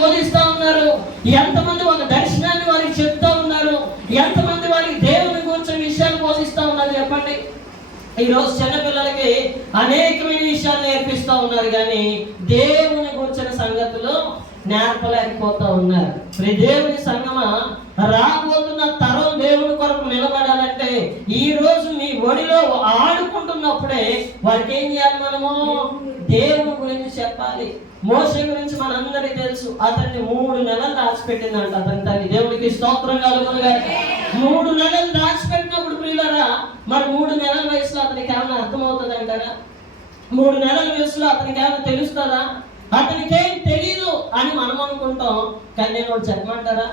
బోధిస్తా ఉన్నారు, ఎంతమంది ఒక దర్శనాన్ని వారికి చెప్తా ఉన్నారు, ఎంతమంది వారికి దేవుని గురించి విషయాలు బోధిస్తా ఉన్నారు చెప్పండి. ఈరోజు చిన్నపిల్లలకి అనేకమైన విషయాలు నేర్పిస్తూ ఉన్నారు, కానీ దేవుని గురించిన సంగతులు నేర్పలేకపోతా ఉన్నారు. దేవుని సంగమా, రాబోతున్న తరం దేవుని కొరకు నిలబడాలంటే ఈ రోజు మీ ఒడిలో ఆడుకుంటున్నప్పుడే వారికి ఏం చేయాలి? మనము దేవుని గురించి చెప్పాలి. మోషే గురించి మనందరికీ తెలుసు. అతన్ని 3 నెలలు దాచిపెట్టిందంట అతని తల్లి. దేవునికి స్తోత్రం కలుగునుగాక. 3 నెలలు దాచిపెట్టినప్పుడు ప్రియులారా, మరి 3 నెలల వయసులో అతనికి ఏమైనా అర్థమవుతుంది అంటారా? 3 నెలల వయసులో అతనికి ఏమైనా తెలుస్తుందా? అతనికేం తెలీదు అని మనం అనుకుంటాం. కానీ నేను ఒకటి చెప్పమంటారా,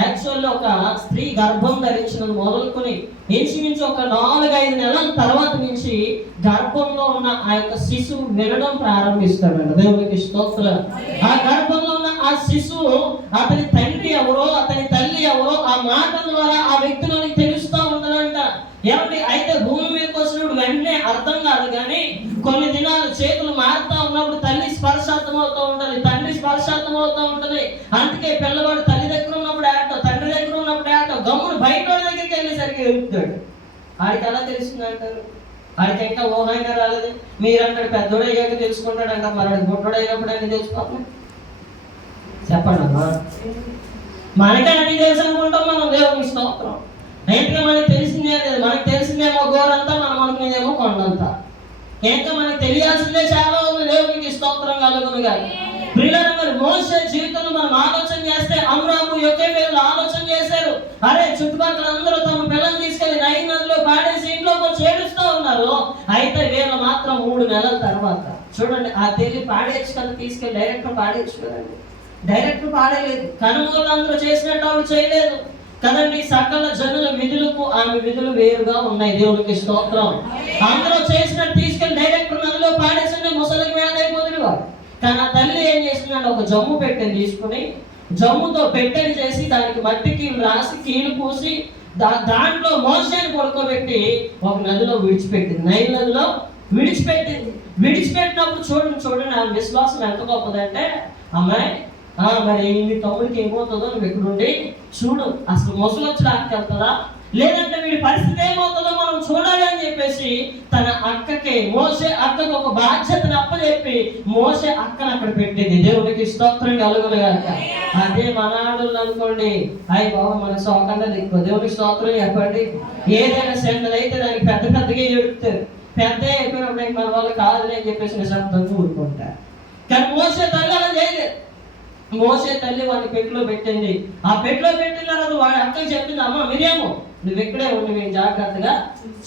యాక్చువల్లీ ఒక స్త్రీ గర్భం ధరించినది మొదలుకొని ఇంచుమించు ఒక 4-5 నెలల తర్వాత నుంచి గర్భంలో ఉన్న ఆ యొక్క శిశువు వినడం ప్రారంభిస్తాడండి. దేవునికి స్తోత్రం. ఆ గర్భంలో ఉన్న ఆ శిశువు అతని తండ్రి ఎవరో, అతని తల్లి ఎవరో ఆ మాట ద్వారా ఆ వ్యక్తిలోని తెలుస్తూ ఉంటుందంట. ఏమండి, అయితే భూమి మీదకి వచ్చినప్పుడు వెంటనే అర్థం కాదు, కానీ కొన్ని దినాలు చేతులు మారుతా ఉన్నప్పుడు తల్లి స్పర్శ అర్థమవుతూ ఉంటుంది, తండ్రి స్పర్శ అర్థమవుతూ ఉంటుంది. అందుకే పిల్లవాడు తల్లి దగ్గర ఉన్నప్పుడు ఆటో, తండ్రి దగ్గర ఉన్నప్పుడు ఆటో, గమ్మును బయట దగ్గరికి వెళ్ళేసరికి ఎదుగుతాడు. ఆడికి ఎలా తెలిసింది అంటారు? ఆడికి ఇంకా ఊహైనా రాలేదు. మీరంటాడు పెద్దోడయ్యాక తెలుసుకుంటాడు అంట. మరి ఆడికి గుడ్డోడైనప్పుడు అన్ని తెలుసుకోవాలి చెప్పండి అమ్మా. మనకే అన్ని తెలుసు అనుకుంటాం మనం. దేవునికి స్తోత్రం. ఏంటంటే మనకి తెలిసిందే లేదు. మనకు తెలిసిందేమో గోరంతా, మనం అనుకునేదేమో కొండంతా. ఏంటో మనకు తెలియాల్సిందే చాలా ఉంది. దేవునికి స్తోత్రం కలుగునుగాక. ప్రియులారా, మరి మోషే జీవితంలో మనం ఆలోచన చేస్తే అమ్రాము యొకేబేలు ఆలోచన చేశారు. అరే, చుట్టుపక్కల అందరూ తమ పిల్లల్ని తీసుకెళ్లి నైల్ నదిలో పాడేసి ఇంట్లోకి వచ్చి ఏడుస్తూ ఉన్నారు. అయితే వీళ్ళు మాత్రం 3 నెలల తర్వాత చూడండి, ఆ తల్లి పాడేయచ్చు కదా, తీసుకెళ్ళి డైరెక్టర్ పాడేయచ్చు కదండి. డైరెక్టర్ పాడేయలేదు. కనుమూలు అందరూ చేసినట్టు ఆవిడ చేయలేదు కదండి. సకల జనుల విధులకు ఆమె విధులు వేరుగా ఉన్నాయి. దేవునికి స్తోత్రం. అందరూ చేసినట్టు తీసుకెళ్లి డైరెక్టర్ నదిలో పాడేసి ముసలికి మీద అయిపోతుంది వారు. కానీ ఆ తల్లి ఏం చేసిందంటే ఒక జమ్ము పెట్టెని తీసుకుని జమ్ముతో పెట్టెని చేసి దానికి మట్టి కీలు రాసి కీలు పూసి దాంట్లో మోషేని పడుకోబెట్టి ఒక నదిలో విడిచిపెట్టింది. నైల్ నదిలో విడిచిపెట్టింది. విడిచిపెట్టినప్పుడు చూడండి ఆమె విశ్వాసం ఎంత గొప్పదంటే, అమ్మాయి మరి మీ తమ్ముడికి ఏమవుతుందో నువ్వు ఎక్కడుండి చూడు, అసలు మొసలు వచ్చి రాకి వెళ్తుందా, లేదంటే వీడి పరిస్థితి ఏమవుతుందో మనం చూడాలి అని చెప్పేసి తన అక్కకి, మోషే అక్కకు ఒక బాధ్యతను అప్పచెప్పి మోషే అక్కను అక్కడ పెట్టింది. దేవునికి స్తోత్రం కలుగునుగాక. అదే మన ఆడోళ్ళు అనుకోండి, అయ్యి బాబు మన సోకంగా దిక్కు. దేవునికి స్తోత్రం చెప్పండి. ఏదైనా సెంటర్ అయితే దానికి పెద్దగా ఎడుపుతారు. పెద్ద అయిపోయినప్పుడు మన వాళ్ళు కాదులే అని చెప్పేసి శబ్దంతో ఊరుకుంటారు. కానీ మోషే తల్లి అలా చేయలేదు. మోషే తల్లి వాడిని పెట్టిలో పెట్టింది. ఆ పెట్టిలో పెట్టిన తర్వాత వాడి అక్కకి చెప్పింది, అమ్మ మిరియాము నువ్వు ఇక్కడే ఉండి మేము జాగ్రత్తగా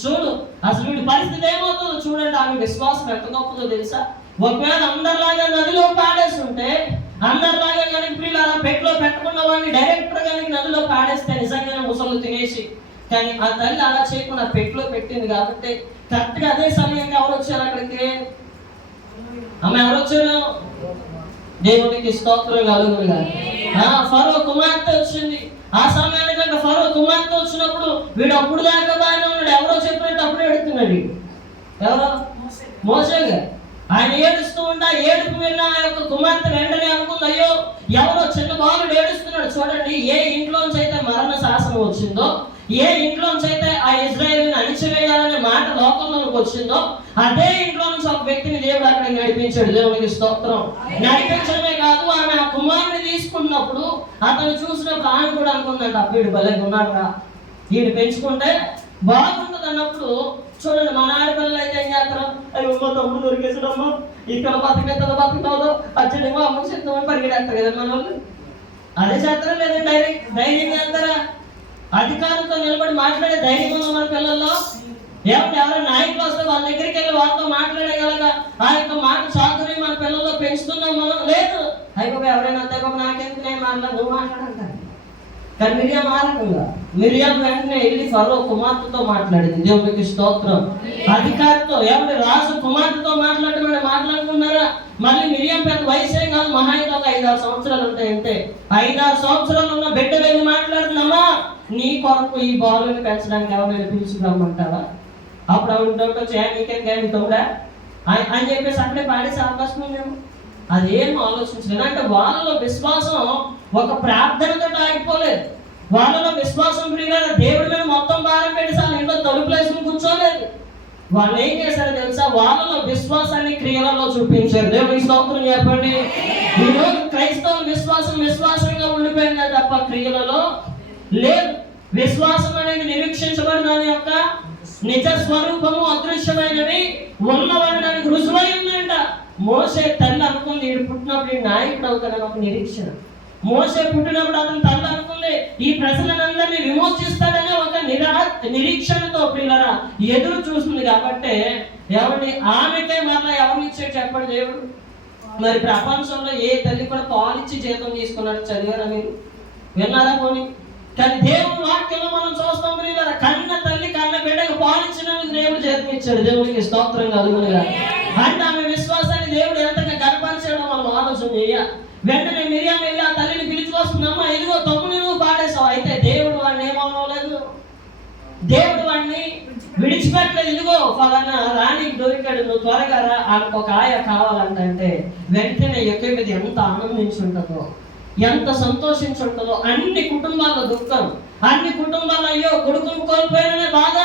చూడు, అసలు వీడి పరిస్థితి ఏమవుతుందో చూడండి. ఆమె విశ్వాసం ఎంత గొప్పదో తెలుసా? ఒకవేళ అందరిలాగా నదిలో పాడేసి ఉంటే, అందరిలాగా కనుక పిల్లలు పెట్టిలో పెట్టకుండా వాడిని డైరెక్టర్ కనుక నదిలో పాడేస్తే నిజంగానే ముసలు తినేసి, కానీ ఆ తల్లి అలా చేయకుండా పెట్టిలో పెట్టింది కాబట్టి కరెక్ట్గా అదే సమయంగా ఎవరు వచ్చారు అక్కడికి? అమ్మ ఎవరు వచ్చారు? దేవునికి స్తోత్రం కలుగునుగాక. ఫరో కుమార్తె వచ్చింది. ఆ సమయానికంటే ఫరో కుమార్తె వచ్చినప్పుడు వీడు అప్పుడు దాకా బాగానే ఉన్నాడు. ఎవరో చెప్పినట్టు అప్పుడే ఎడుతున్నాడు. ఎవరో మోసేగా. ఆయన ఏడుస్తూ ఉంటా ఏడుపు విన్న ఆ యొక్క కుమార్తె వెంటనే అనుకుంది, అయ్యో ఎవరో చిన్న బాలుడు ఏడుస్తున్నాడు. చూడండి, ఏ ఇంట్లోంచి అయితే మరణ శాసనం వచ్చిందో, ఏ ఇంట్లోంచి అయితే ఆ ఇజ్రాయేలుని అణిచివేయాలనే మాట లోకంలోకి వచ్చిందో, అదే ఇంట్లో నుంచి ఒక వ్యక్తిని దేవుడు అక్కడ నడిపించాడు. దేవునికి స్తోత్రం. నడిపించడమే కాదు, ఆమె ఆ కుమారుని తీసుకున్నప్పుడు అతను చూసినప్పుడు ఆమె కూడా అనుకుందంట, వీడు భలే ఉన్నాడు రా, వీడు పెంచుకుంటే బాగుంటుంది అన్నప్పుడు. చూడండి, మన ఆడపిల్లలు అయితే ఏం చేస్తారు? అయ్యో తమ్ముడు దొరికేసాడమ్మా, ఇక్కడ బతుకుతాదో అచ్చడేమో అమ్మకు చెప్తామని పరిగెడేస్తారు కదా మన వాళ్ళు. అదే చేస్తారా లేదంటే ధైర్యం చేస్తారా? అధికారంతో నిలబడి మాట్లాడే ధైర్యం ఉందా మన పిల్లల్లో? ఏమంటే ఎవరైనా నాయకులు వస్తే వాళ్ళ దగ్గరికి వెళ్ళి వాళ్ళతో మాట్లాడగలగా ఆ యొక్క మాట చాతుర్యం మన పిల్లల్లో పెంచుతున్నాం మనం? లేదు. అయిపోయి ఎవరైనా అంతే నాకెందుకు నేను మాట్లాడు, నువ్వు మాట్లాడంటారు. కానీ మిరియాం ఆరకంగా మిరియాం వెంటనే వెళ్ళి ఫరో కుమార్తెతో మాట్లాడింది. దేవునికి స్తోత్రం. అధికారితో ఏమంటే రాజు కుమార్తెతో మాట్లాడుకున్నారా? మళ్ళీ మిరియాం పెద్ద వయసే కాదు, మహా అయితే ఒక 5-6 సంవత్సరాలు ఉంటాయి అంతే. 5-6 సంవత్సరాలు ఉన్న బిడ్డ వెళ్ళి మాట్లాడుతున్నామా, నీ కొరకు ఈ బాలుని పెంచడానికి ఎవరైనా పిలుచుకురమ్మంటావా? అప్పుడు ఆవిడ డౌట్ వచ్చి నీకేం కానీ తమ్ముడా అని చెప్పేసి అక్కడే పాడేసే అవకాశం ఉందేమో. అదేం ఆలోచించలేదు. అంటే వాళ్ళలో విశ్వాసం ఒక ప్రార్థనతో ఆగిపోలేదు. వాళ్ళలో విశ్వాసం ప్రియులారా దేవుడి మీద మొత్తం భారం పెట్టి సార్ ఇంట్లో తలుపులేసుకుని కూర్చోలేదు. వాళ్ళు ఏం చేశారో తెలుసా? వాళ్ళలో విశ్వాసాన్ని క్రియలలో చూపించారు. దేవుడికి స్తోత్రం చెప్పండి. ఈరోజు క్రైస్తవ విశ్వాసంగా ఉండిపోయిందా తప్ప క్రియలలో లేదు. విశ్వాసం అనేది నిరీక్షించబడిన దాని యొక్క నిజ స్వరూపము అదృశ్యమైనవి ఉన్నవనడానికి రుజువై ఉందంట. మోసే తల్లి అనుకుంది వీడు పుట్టినప్పుడు నాయకుడు అవుతాడని ఒక నిరీక్షణ. మోసే పుట్టినప్పుడు అతను తల్లి అనుకుంది ఈ ప్రజలందరినీ విమోచిస్తాడనే ఒక నిరీక్షణతో పిల్లరా ఎదురు చూస్తుంది. కాబట్టి ఎవరిని ఆమెకే మరలా ఎవరిని ఇచ్చాడు చెప్పండి దేవుడు? మరి ప్రపంచంలో ఏ తల్లి కూడా పాలిచ్చి జీతం తీసుకున్నాడు చదివారా మీరు? విన్నారా పోనీ? కానీ దేవుడు వాక్యంలో మనం చూస్తాం పిల్లరా, కన్న తల్లి కన్న బిడ్డకు పాలిచ్చినందుకు దేవుడు జీతం ఇచ్చాడు. దేవుడికి స్తోత్రం కలుగునుగా. అంటే ఆమె విశ్వాసాన్ని దేవుడు ఎంతగా కనపరిచాడో మనం ఆలోచన చేయాలి. వెంటనే మిరియాం వెళ్ళి ఆ తల్లిని పిలుచుకొస్తుందమ్మా, ఇదిగో తమ్ముని నువ్వు పాడేసావు. అయితే దేవుడు వాడిని ఏమనలేదు, దేవుడు వాడిని విడిచిపెట్టలేదు. ఇదిగో ఫలానా రాణికి దొరికాడు, నువ్వు త్వరగా రా, ఆమెకు ఒక ఆయ కావాలంటే వెంటనే ఎక్కువ మీద ఎంత ఆనందించుంటుందో, ఎంత సంతోషించుంటుందో. అన్ని కుటుంబాల్లో దుఃఖం, అన్ని కుటుంబాల్లో అయ్యో కొడుకును కోల్పోయాననే బాధ.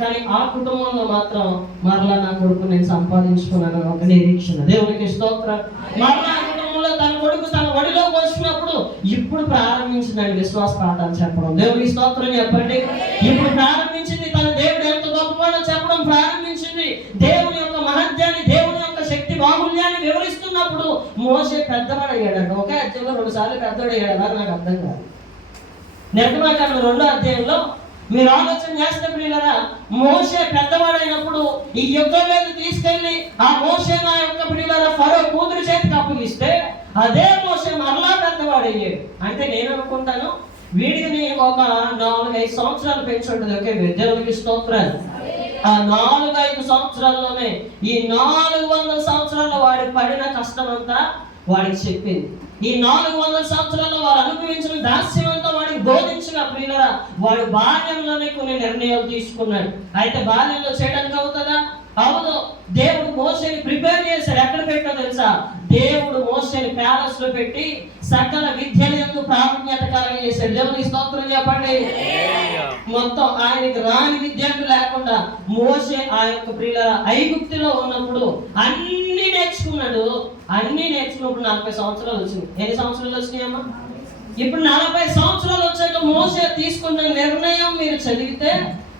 కానీ ఆ కుటుంబంలో మాత్రం మరలా నా కొడుకు నేను సంపాదించుకున్నాను ఒక నిరీక్షణ. దేవునికి స్తోత్రం. మరలా కుటుంబంలో తన కొడుకు తన ఒడిలో పోసినప్పుడు ఇప్పుడు ప్రారంభించిందండి విశ్వాస పాఠాలు చెప్పడం. దేవునికి స్తోత్రం చెప్పండి. ఇప్పుడు ప్రారంభించింది తన దేవుడు ఎంత గొప్పవాడో చెప్పడం ప్రారంభించింది. దేవుని యొక్క మహత్యాన్ని, దేవుని యొక్క శక్తి బాహుళ్యాన్ని వివరిస్తున్నప్పుడు మోసే పెద్దవాడు అయ్యాడంట. ఒకే అధ్యాయంలో 2 సార్లు పెద్దవాడు అయ్యాడు. నాకు అర్థం కాదు. నిర్గమకాండం 2వ అధ్యాయంలో మీరు ఆలోచన చేస్తే ప్రియులారా, మోసే పెద్దవాడైనప్పుడు ఈ యుద్ధం మీద తీసుకెళ్లి ఆ మోసే నా యొక్క ప్రియులారా ఫరో కూతురు చేతికి అప్పగిస్తే అదే మోసే మరలా పెద్దవాడయ్యాడు. అంటే నేను అనుకుంటాను వీడిని ఒక 4-5 సంవత్సరాలు పెంచుంటుంది. ఓకే, దేవునికి స్తోత్రాలు. ఆ 4-5 సంవత్సరాల్లోనే ఈ 400 సంవత్సరాల్లో వాడికి పడిన కష్టం అంతా వాడికి చెప్పింది. ఈ 400 సంవత్సరాల్లో వారు అనుభవించిన దాస్యం అంతా వాడికి బోధించిన ప్రియులరా వాడు బాల్యంలోనే కొన్ని నిర్ణయాలు తీసుకున్నాడు. అయితే బాల్యంలో చేయడానికి అవుతుందా? అవును. దేవుడు మోసేని ప్రిపేర్ చేశాడు. ఎక్కడ పెట్టో తెలుసా? దేవుడు మోసేని ప్యాలెస్ లో పెట్టి సకల విద్యలకు ప్రాముఖ్యత కలగజేశాడు. దేవునికి స్తోత్రం చెప్పండి. మొత్తం ఆయనకి రాని విద్యలు లేకుండా మోసే ఆ యొక్క ప్రియుల ఐగుప్తులో ఉన్నప్పుడు అన్ని నేర్చుకున్నాడు. అన్ని నేర్చుకున్నప్పుడు 40 సంవత్సరాలు వచ్చింది. ఎన్ని సంవత్సరాలు వచ్చినాయమ్మా? ఇప్పుడు 40 సంవత్సరాలు వచ్చాక మోసే తీసుకున్న నిర్ణయం మీరు చదివితే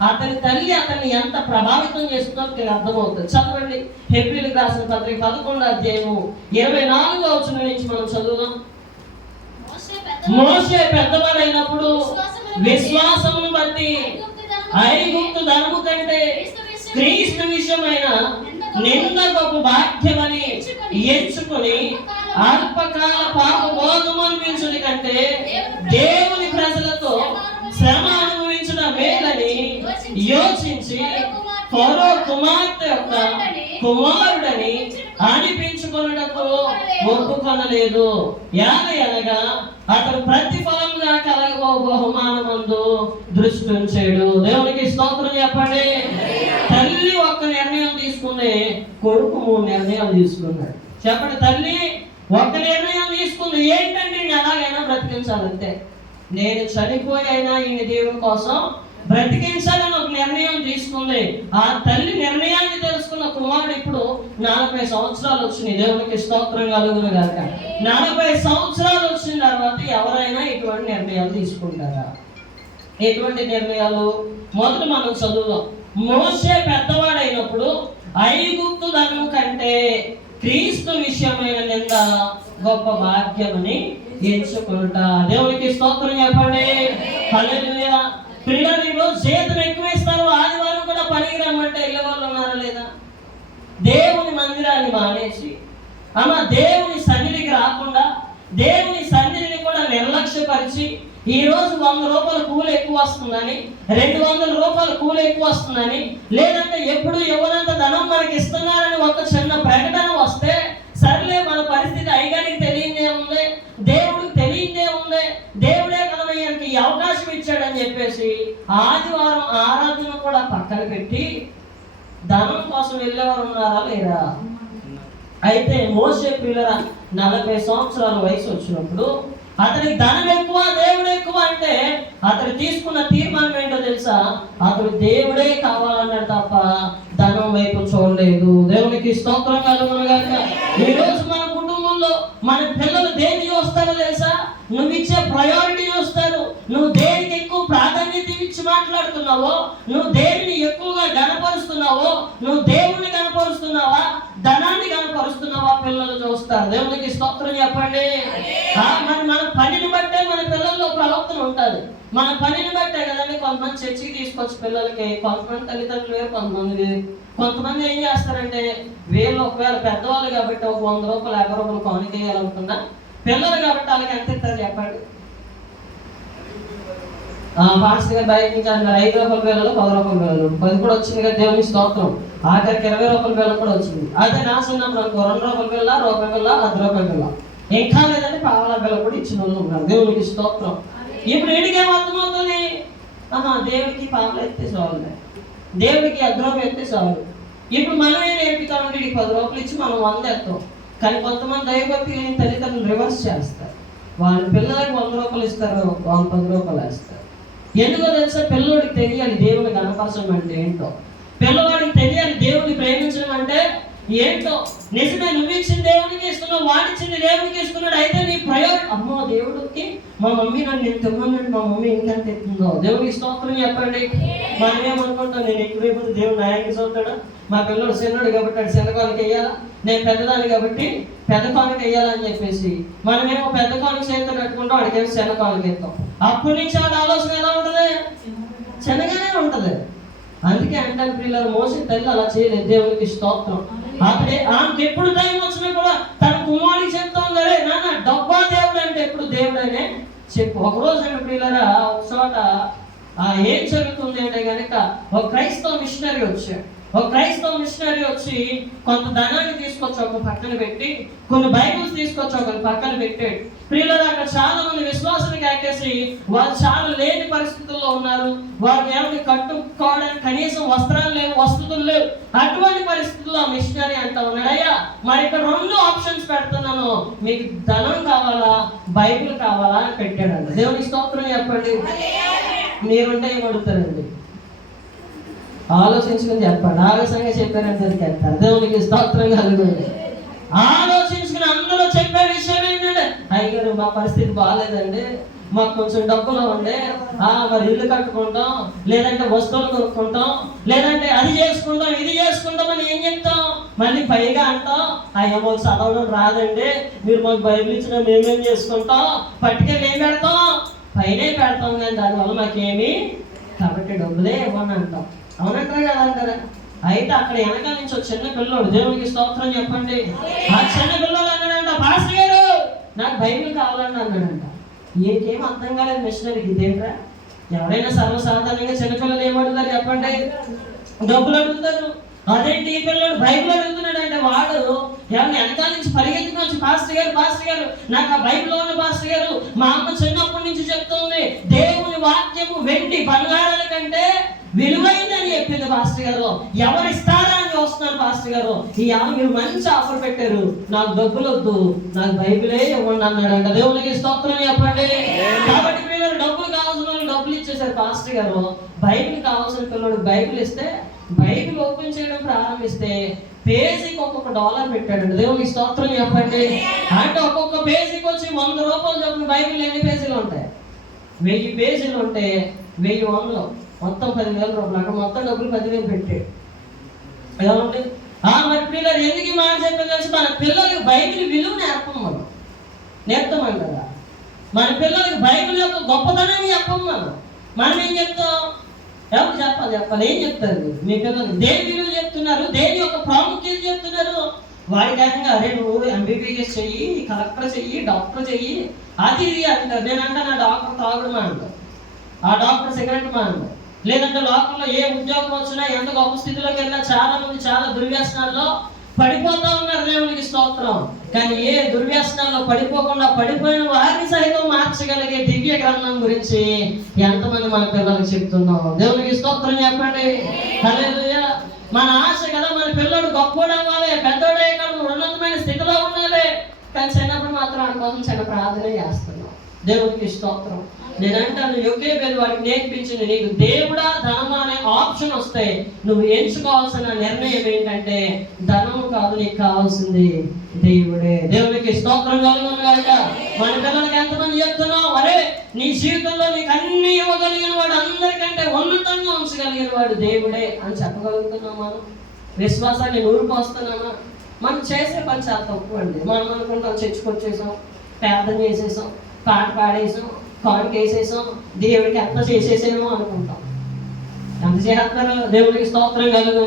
అతని తల్లి అతన్ని ఎంత ప్రభావితం చేస్తుందో మీకు అర్థమవుతుంది. చదవండి. హెబ్రీయులకు రాసిన పత్రిక 11వ అధ్యాయము 24వ వచనం నుంచి మనం చదువుదాం. మోసే పెద్దవాడైనప్పుడు విశ్వాసమును బట్టి ఐగుప్తు ధనము కంటే క్రీస్తు విషయమైన నింద గొప్ప భాగ్యమని ఎంచుకొని అల్పకాల పాప బోధము అనిపించుని కంటే దేవుని ప్రజలతో శ్రమ అనుభవించిన మేలని యోచించి ఫరో కుమార్తె యొక్క కుమారుడని అనిపించుకొనుటకు ఒప్పుకొనలేదు. అనగా అతను ప్రతిఫలంగా కలగబో బహుమానమందు దృష్టి ఉంచాడు. దేవునికి స్తోత్రం చెప్పండి. తల్లి ఒక్క నిర్ణయం తీసుకుంది, కొడుకు 3 నిర్ణయాలు తీసుకున్నాడు. చెప్పండి. తల్లి ఒక్క నిర్ణయం తీసుకుంది. ఏంటంటే నేను ఎలాగైనా బ్రతికించాలంటే, నేను చనిపోయినా ఈయన దేవుని కోసం బ్రతికించాలని ఒక నిర్ణయం తీసుకుంది. ఆ తల్లి నిర్ణయాన్ని తెలుసుకున్న కుమారుడు ఇప్పుడు 40 సంవత్సరాలు వచ్చినాయి. దేవునికి స్తోత్రం కలుగును గాక. 40 సంవత్సరాలు వచ్చిన తర్వాత ఎవరైనా ఇటువంటి నిర్ణయాలు తీసుకుంటారా? ఎటువంటి నిర్ణయాలు? మొదట మనం చదువుదాం. మోసే పెద్దవాడైనప్పుడు ఐగుప్తు ధనము కంటే క్రీస్తు విషయమైన నింద గొప్ప భాగ్యమని ఎంచుకుంటా. దేవునికి స్తోత్రం చెప్పండి. హల్లెలూయా. క్రీడలు చేతులు ఎక్కువ ఇస్తారు. ఆదివారం కూడా పనికి రమ్మంటే ఇళ్ళ వాళ్ళు ఉన్నారా లేదా? దేవుని మందిరాన్ని మానేసి దేవుని సన్నిధికి రాకుండా దేవుని సన్నిధిని కూడా నిర్లక్ష్యపరిచి ఈ రోజు 100 రూపాయల కూలి ఎక్కువ వస్తుందని, 200 రూపాయల కూలి ఎక్కువ వస్తుందని, లేదంటే ఎప్పుడు ఎవరంత ధనం మనకి ఇస్తున్నారని ఒక చిన్న ప్రకటన వస్తే సర్లే మన పరిస్థితి అయ్యగారికి తెలియదే ఉంది, దేవుడికి తెలియదే ఉంది, దేవుడే కదా మనకి ఈ అవకాశం ఇచ్చాడని చెప్పేసి ఆదివారం ఆరాధన కూడా పక్కన పెట్టి ధనం కోసం వెళ్ళేవారు ఉన్నారా లేరా? అయితే మోసే పిల్లరా 40 సంవత్సరాల వయసు వచ్చినప్పుడు అతనికి ధనం ఎక్కువ, దేవుడు ఎక్కువ అంటే అతను తీసుకున్న తీర్మానం ఏంటో తెలుసా? అతను దేవుడే కావాలన్నాడు తప్ప ధనం వైపు చూడలేదు. దేవునికి స్తోత్రం కలుగును గాక. ఈ రోజు మన కుటుంబంలో మన పిల్లలు దేన్ని చూస్తారో తెలుసా? నువ్వు ఇచ్చే ప్రయారిటీ చూస్తారు. నువ్వు దేనికి ఎక్కువ ప్రాధాన్యత ఇచ్చి మాట్లాడుతున్నావో, నువ్వు దేనిని ఎక్కువగా గణపరుస్తున్నావో, నువ్వు దేవుడిని గణపరుస్తున్నావా, ధనాన్ని గణపరుస్తున్నావా, పిల్లలు చూస్తారు. దేవునికి స్తోత్రం చెప్పండి. మరి మన పనిని బట్టే మన పిల్లల్లో ప్రవర్తన ఉంటుంది. మన పనిని బట్టే కదండి కొంతమంది చర్చికి తీసుకొచ్చి పిల్లలకి, కొంతమంది తల్లిదండ్రులు వేరు, కొంతమంది వేరు. కొంతమంది ఏం చేస్తారంటే వీళ్ళు ఒకవేళ పెద్దవాళ్ళు కాబట్టి ఒక 100 రూపాయలు 50 రూపాయలు కానుక వేయాలనుకున్నా, పిల్లలు కాబట్టి వాళ్ళకి ఎంత ఇస్తారు చెప్పండి? పాస్టర్ గారు బయట నుంచి అన్నారు 5 రూపాయల వేలలో 10 రూపాయల వేలు 10 కూడా వచ్చింది కదా, దేవుని స్తోత్రం. ఆఖరికి 20 రూపాయల వేలు కూడా వచ్చింది. అదే నా చిన్నప్పుడు 2 రూపాయల వేల, రూపాయి వేల, 10 రూపాయల వేల, ఇంకా లేదంటే పావలా వేల కూడా ఇచ్చిన వాళ్ళు ఉన్నారు. దేవునికి స్తోత్రం. ఇప్పుడు వీడికేం అర్థమవుతుంది? దేవుడికి పావలా ఎత్తే చాలు, దేవుడికి 10 రూపాయలు ఎత్తే చాలు. ఇప్పుడు మనమే నేర్పుతామంటే వీడికి 10 రూపాయలు ఇచ్చి మనం 100 ఎత్తాం. కానీ కొంతమంది దైవభక్తి లేని తల్లిదండ్రులు రివర్స్ చేస్తారు. వాళ్ళ పిల్లలకి 100 రూపాయలు ఇస్తారు, వాళ్ళు 10 రూపాయలు వేస్తారు. ఎందుకో తెలుసా? పిల్లవాడికి తెలియాలి దేవుని గణపరచడం అంటే ఏంటో, పిల్లవాడికి తెలియాలి దేవుడిని ప్రేమించడం అంటే ఏంటో. నిజమే, నువ్వు ఇచ్చిన దేవునికి ఇస్తున్నావు, వాడిచ్చింది దేవునికి ఇస్తున్నాడు. అయితే నీ ప్రయోజనం, అమ్మో దేవుడికి మా మమ్మీ నన్ను ఎంత ఇవ్వనండి, మా మమ్మీ ఇంకెంత ఇస్తుందో. దేవుడికి స్తోత్రం చెప్పండి. మనం ఏమనుకుంటాం, నేను ఎక్కువైపోతే దేవుడు నాయకి చదువుతాడా, మా పిల్లడు చిన్నడు కాబట్టి అది చిన్నకానికి వేయాలా, నేను పెద్దదాన్ని కాబట్టి పెద్ద కానుక వేయాలని చెప్పేసి మనమేమో పెద్ద కానుక చేతితో కట్టుకుంటాం, వాడికేమో చిన్న కానుక ఎత్తాం. అప్పటి నుంచి వాడి ఆలోచన ఎలా ఉంటుంది? చిన్నగానే ఉంటుంది. అందుకే అంటారు పిల్లలు, మోసే తల్లి అలా చేయలేదు. దేవునికి స్తోత్రం. అప్పుడే ఆమెకి ఎప్పుడు టైం వచ్చినా కూడా తన కుమారుడికి చెప్తా ఉందరే, నాన్న డబ్బా దేవుడు అంటే ఎప్పుడు దేవుడనే చెప్పు. ఒకరోజు అంటే పిల్లరా ఒక చోట ఏం జరుగుతుంది అంటే కనుక ఒక క్రైస్తవ మిషనరీ వచ్చాడు. ఒక క్రైస్తవ మిషనరీ వచ్చి కొంత ధనాన్ని తీసుకొచ్చి ఒక పక్కన పెట్టి, కొన్ని బైబిల్స్ తీసుకొచ్చి ఒక పక్కన పెట్టాడు. ప్రియులారా, అక్కడ చాలా మంది విశ్వాసానికి ఆకేసి వాళ్ళు చాలా లేని పరిస్థితుల్లో ఉన్నారు. వారికి ఏమైనా కట్టుకోవడానికి కనీసం వస్త్రాలు లేవు, వసతులు లేవు. అటువంటి పరిస్థితుల్లో మిషనరీ అంటా ఉన్నాడు, అయ్యా మరి ఇక్కడ 2 ఆప్షన్స్ పెడుతున్నాను, మీకు ధనం కావాలా, బైబిల్ కావాలా అని పెట్టాడంట. దేవుని స్తోత్రం చెప్పండి. మీరుంటే ఏమడుగుతారండి? ఆలోచించుకుని చెప్పండి. ఆలస్యంగా చెప్పారంటే చెప్తారు. దేవునికి స్తోత్రం కలుగుతుంది. ఆలోచించుకుని అందరూ చెప్పే విషయం ఏంటంటే, అయ్యారు మా పరిస్థితి బాగాలేదండి, మాకు కొంచెం డబ్బులు ఉండే, మరి ఇల్లు కట్టుకుంటాం, లేదంటే వస్తువులు కొనుక్కుంటాం, లేదంటే అది చేసుకుంటాం, ఇది చేసుకుంటాం అని ఏం చెప్తాం? మళ్ళీ పైగా అంటాం, అయ్యా మాకు చదవడం రాదండి, మీరు మాకు బైబిల్ ఇచ్చిన మేమేం చేసుకుంటాం, పట్టుకెళ్ళి ఏం పెడతాం? పైనే పెడతాం, కానీ దానివల్ల మాకేమి, కాబట్టి డబ్బులే ఇవ్వని అంటాం. అవునంటారా కదా అంటారా? అయితే అక్కడ వెనకాల నుంచి ఒక చిన్న పిల్లోడు, దేవునికి స్తోత్రం చెప్పండి, ఆ చిన్న పిల్లోడు అన్నాడంట, పాస్టర్ గారు నాకు బైబిల్ కావాలని అన్నాడంట. ఏం అర్థం కాలేదు మిషనరీకి. ఇదేంట్రా, ఎవరైనా సర్వసాధారణంగా చిన్నపిల్లలు ఏమడుగుతారు చెప్పండి? డబ్బులు అడుగుతారు. అదేంటి ఈ పిల్లలు బైబిల్ అడుగుతున్నాడు అంటే, వాడు ఎవరిని వెనకాల నుంచి పరిగెత్తుకుని వచ్చి, పాస్టర్ గారు నాకు ఆ బైబిల్లో ఉన్న పాస్టర్ గారు, మా అమ్మ చిన్నప్పటి నుంచి చెప్తుంది, దేవుని వాక్యము వెండి బంగారాల కంటే విలువైందని చెప్పింది పాస్టర్ గారు. ఎవరు ఇస్తారా అని వస్తున్నారు పాస్టర్ గారు, ఈ మీరు మంచి ఆఫర్ పెట్టారు, నాకు డబ్బులు వద్దు, నాకు బైబిలే ఇవ్వండి అన్నాడంట. దేవునికి స్తోత్రం చెప్పండి. కాబట్టి పిల్లలు డబ్బులు కావాల్సిన వాళ్ళు డబ్బులు ఇచ్చేసారు పాస్టర్ గారు. బైబిల్ కావాల్సిన పిల్లడు బైబిల్ ఇస్తే, బైబిల్ ఓపెన్ చేయడం ప్రారంభిస్తే పేజీకి ఒక్కొక్క $1 పెట్టాడు. దేవునికి స్తోత్రం చెప్పండి. అంటే ఒక్కొక్క పేజీకి వచ్చి 100 రూపాయలు చొప్పున. బైబిల్ ఎన్ని పేజీలు ఉంటాయి? 1000 పేజీలు ఉంటే 1000 వందలు మొత్తం 10,000 రూపాయలు. అక్కడ మొత్తం డబ్బులు 10,000 పెట్టాడు. ఎలా ఉంటుంది? మరి పిల్లలు ఎందుకు మాట చెప్పారు కలిసి, మన పిల్లలకి బైబిల్ విలువ నేర్పుతాం కదా. మన పిల్లలకి బైబిల్ యొక్క గొప్పతనాన్ని చెప్పం. మనం ఏం చెప్తాం? ఎవరు చెప్పాలి ఏం చెప్తారు? మీ పిల్లలు దేని విలువ చెప్తున్నారు, దేని యొక్క ప్రాముఖ్యత చెప్తున్నారు? వాడికి ఏకంగా అరే నువ్వు MBBS చెయ్యి, కలెక్టర్ చెయ్యి, డాక్టర్ చెయ్యి, అది ఇది అంటారు. నేనంటే నా డాక్టర్ తాగుడు మానడు, ఆ డాక్టర్ సిగరెట్ మానడు, లేదంటే లోకంలో ఏ ఉద్యోగం వచ్చినా, ఎంత గొప్ప స్థితిలోకి వెళ్ళినా చాలా మంది చాలా దుర్వ్యసనాల్లో పడిపోతా ఉన్నారు. దేవునికి స్తోత్రం. కానీ ఏ దుర్వ్యసనాల్లో పడిపోకుండా పడిపోయిన వారిని సైతం మార్చగలిగే దివ్య గ్రంథం గురించి ఎంతమంది మన పిల్లలకు చెప్తున్నాం? దేవునికి స్తోత్రం చెప్పండి. హల్లెలూయా. మన ఆశ కదా మన పిల్లడు గొప్పోడు అవ్వాలి, పెద్దోడే కాదు, ఉన్నతమైన స్థితిలో ఉండాలి. కానీ చిన్నప్పుడు మాత్రం ఆయన కోసం చిన్న ప్రార్థన చేస్తున్నాం. దేవునికి స్తోత్రం. నేనంటాను యోకేబేలు వాడికి నేర్పించింది, నీకు దేవుడా ధనమా అనే ఆప్షన్ వస్తే నువ్వు ఎంచుకోవాల్సిన నిర్ణయం ఏంటంటే ధనం కాదు, నీకు కావాల్సింది దేవుడే. దేవునికి స్తోత్రం కలుగును గాక. మన పిల్లలకి ఎంతమంది చెప్తున్నావు, అరే నీ జీవితంలో నీకు అన్ని ఇవ్వగలిగిన వాడు, అందరికంటే ఉన్నతంగా ఉంచగలిగిన వాడు దేవుడే అని చెప్పగలుగుతున్నాం. మనం విశ్వాసాన్ని నూరుకొస్తున్నామా? మనం చేసే పని చాలా తక్కువ అండి. మనం అనుకుంటాం చర్చకొచ్చేసాం, ప్రార్థన చేసేసాం, పాట పాడేసాం, కానుక వేసేసాం, దేవుడికి ఎంత చేసేసేమో అనుకుంటాం. ఎంత చేస్తున్నారు? దేవుడికి స్తోత్రం కలుగు.